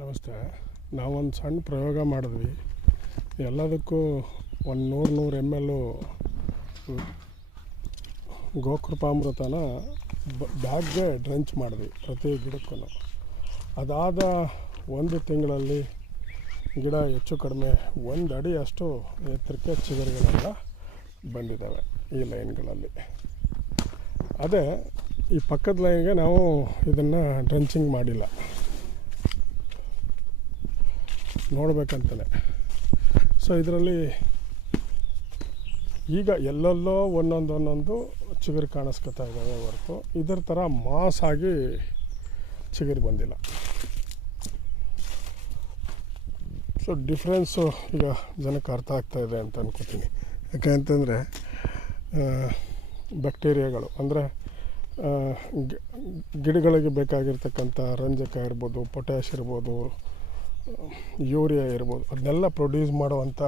ನಮಸ್ತೆ. ನಾವೊಂದು ಸಣ್ಣ ಪ್ರಯೋಗ ಮಾಡಿದ್ವಿ. ಎಲ್ಲದಕ್ಕೂ ಒಂದು 100 ml ಗೋಕೃಪಾಮೃತನ ಬ್ಯಾಗ್ಗೆ ಡ್ರೆಂಚ್ ಮಾಡಿದ್ವಿ ಪ್ರತಿ ಗಿಡಕ್ಕೂ. ಅದಾದ 1 ತಿಂಗಳಲ್ಲಿ ಗಿಡ ಹೆಚ್ಚು ಕಡಿಮೆ 1 ಅಡಿ ಅಷ್ಟು ಎತ್ತರಕ್ಕೆ ಚಿಗುರುಗಳೆಲ್ಲ ಬಂದಿದ್ದಾವೆ ಈ ಲೈನ್ಗಳಲ್ಲಿ. ಅದೇ ಈ ಪಕ್ಕದ ಲೈನ್ಗೆ ನಾವು ಇದನ್ನು ಡ್ರೆಂಚಿಂಗ್ ಮಾಡಿಲ್ಲ, ನೋಡಬೇಕಂತಲೇ. ಸೊ ಇದರಲ್ಲಿ ಈಗ ಎಲ್ಲೆಲ್ಲೋ ಒಂದೊಂದು ಚಿಗುರು ಕಾಣಿಸ್ಕೊತಾ ಇದ್ದಾವೆ ಹೊರತು ಇದರ ಥರ ಮಾಸಾಗಿ ಚಿಗುರು ಬಂದಿಲ್ಲ. ಸೊ ಡಿಫ್ರೆನ್ಸು ಈಗ ಜನಕ್ಕೆ ಅರ್ಥ ಆಗ್ತಾಯಿದೆ ಅಂತ ಅನ್ಕೋತೀನಿ. ಯಾಕೆ ಅಂತಂದರೆ ಬ್ಯಾಕ್ಟೀರಿಯಾಗಳು ಅಂದರೆ ಗಿಡಗಳಿಗೆ ಬೇಕಾಗಿರ್ತಕ್ಕಂಥ ರಂಜಕ ಇರ್ಬೋದು, ಪೊಟ್ಯಾಷ್ ಇರ್ಬೋದು, ಯೂರಿಯಾ ಇರ್ಬೋದು, ಅದನ್ನೆಲ್ಲ ಪ್ರೊಡ್ಯೂಸ್ ಮಾಡುವಂಥ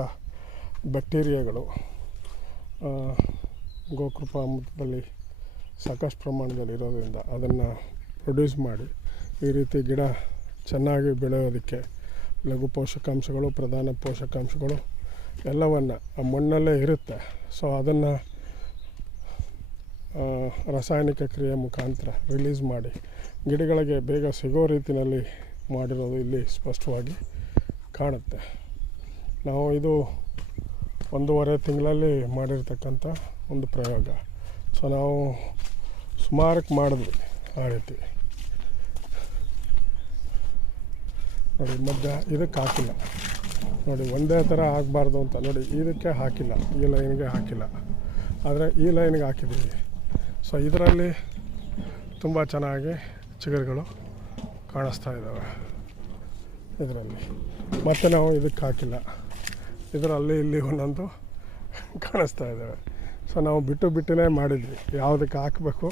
ಬ್ಯಾಕ್ಟೀರಿಯಾಗಳು ಗೋಕೃಪಾಮೃತದಲ್ಲಿ ಸಾಕಷ್ಟು ಪ್ರಮಾಣದಲ್ಲಿ ಇರೋದರಿಂದ ಅದನ್ನು ಪ್ರೊಡ್ಯೂಸ್ ಮಾಡಿ ಈ ರೀತಿ ಗಿಡ ಚೆನ್ನಾಗಿ ಬೆಳೆಯೋದಕ್ಕೆ ಲಘು ಪೋಷಕಾಂಶಗಳು, ಪ್ರಧಾನ ಪೋಷಕಾಂಶಗಳು ಎಲ್ಲವನ್ನು ಆ ಮಣ್ಣಲ್ಲೇ ಇರುತ್ತೆ. ಸೊ ಅದನ್ನು ರಾಸಾಯನಿಕ ಕ್ರಿಯೆ ಮುಖಾಂತರ ರಿಲೀಸ್ ಮಾಡಿ ಗಿಡಗಳಿಗೆ ಬೇಗ ಸಿಗೋ ರೀತಿಯಲ್ಲಿ ಮಾಡಿರೋದು ಇಲ್ಲಿ ಸ್ಪಷ್ಟವಾಗಿ ಕಾಣುತ್ತೆ. ನಾವು ಇದು 1.5 ತಿಂಗಳಲ್ಲಿ ಮಾಡಿರ್ತಕ್ಕಂಥ ಒಂದು ಪ್ರಯೋಗ. ಸೊ ನಾವು ಸುಮಾರಕ್ಕೆ ಮಾಡಿದ್ವಿ ಆ ರೀತಿ. ನೋಡಿ, ಮಧ್ಯ ಇದಕ್ಕೆ ಹಾಕಿಲ್ಲ, ನೋಡಿ ಒಂದೇ ಥರ ಆಗಬಾರ್ದು ಅಂತ ನೋಡಿ ಇದಕ್ಕೆ ಹಾಕಿಲ್ಲ, ಈ ಲೈನ್ಗೆ ಹಾಕಿಲ್ಲ, ಆದರೆ ಈ ಲೈನ್ಗೆ ಹಾಕಿದ್ದೀವಿ. ಸೊ ಇದರಲ್ಲಿ ತುಂಬ ಚೆನ್ನಾಗಿ ಚಿಗುರುಗಳು ಕಾಣಿಸ್ತಾ ಇದ್ದಾವೆ ಇದರಲ್ಲಿ. ಮತ್ತು ನಾವು ಇದಕ್ಕೆ ಹಾಕಿಲ್ಲ, ಇದರಲ್ಲಿ ಇಲ್ಲಿ ಒಂದೊಂದು ಕಾಣಿಸ್ತಾ ಇದ್ದಾವೆ. ಸೊ ನಾವು ಬಿಟ್ಟೇ ಮಾಡಿದ್ವಿ, ಯಾವುದಕ್ಕೆ ಹಾಕಬೇಕು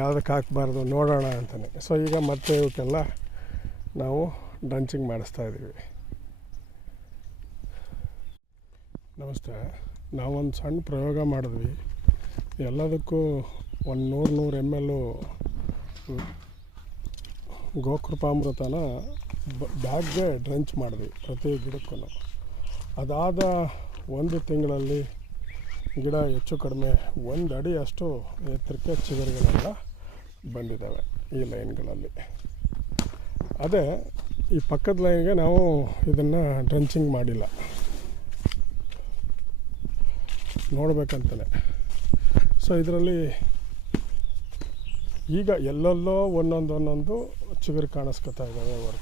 ಯಾವುದಕ್ಕೆ ಹಾಕಬಾರ್ದು ನೋಡೋಣ ಅಂತಲೇ. ಸೊ ಈಗ ಮತ್ತೆ ಇವಕ್ಕೆಲ್ಲ ನಾವು ಡ್ರೆಂಚಿಂಗ್ ಮಾಡಿಸ್ತಾ ಇದ್ದೀವಿ. ನಮಸ್ತೆ. ನಾವೊಂದು ಸಣ್ಣ ಪ್ರಯೋಗ ಮಾಡಿದ್ವಿ. ಎಲ್ಲದಕ್ಕೂ ಒಂದು 100 ml ಗೋಕೃಪಾಮೃತನ ಬ್ಯಾಗ್ಗೆ ಡ್ರೆಂಚ್ ಮಾಡಿದ್ವಿ ಪ್ರತಿ ಗಿಡಕ್ಕೂ. ಅದಾದ 1 ತಿಂಗಳಲ್ಲಿ ಗಿಡ ಹೆಚ್ಚು ಕಡಿಮೆ 1 ಅಡಿ ಅಷ್ಟು ಎತ್ತರಕ್ಕೆ ಚಿಗುರುಗಳೆಲ್ಲ ಬಂದಿದ್ದಾವೆ ಈ ಲೈನ್ಗಳಲ್ಲಿ. ಅದೇ ಈ ಪಕ್ಕದ ಲೈನ್ಗೆ ನಾವು ಇದನ್ನು ಡ್ರೆಂಚಿಂಗ್ ಮಾಡಿಲ್ಲ, ನೋಡಬೇಕಂತಲೇ. ಸೊ ಇದರಲ್ಲಿ ಈಗ ಎಲ್ಲೆಲ್ಲೋ ಒಂದೊಂದು ಚಿಗುರು ಕಾಣಿಸ್ಕೊತಾ ಇದ್ದಾವೆ ಹೊರತು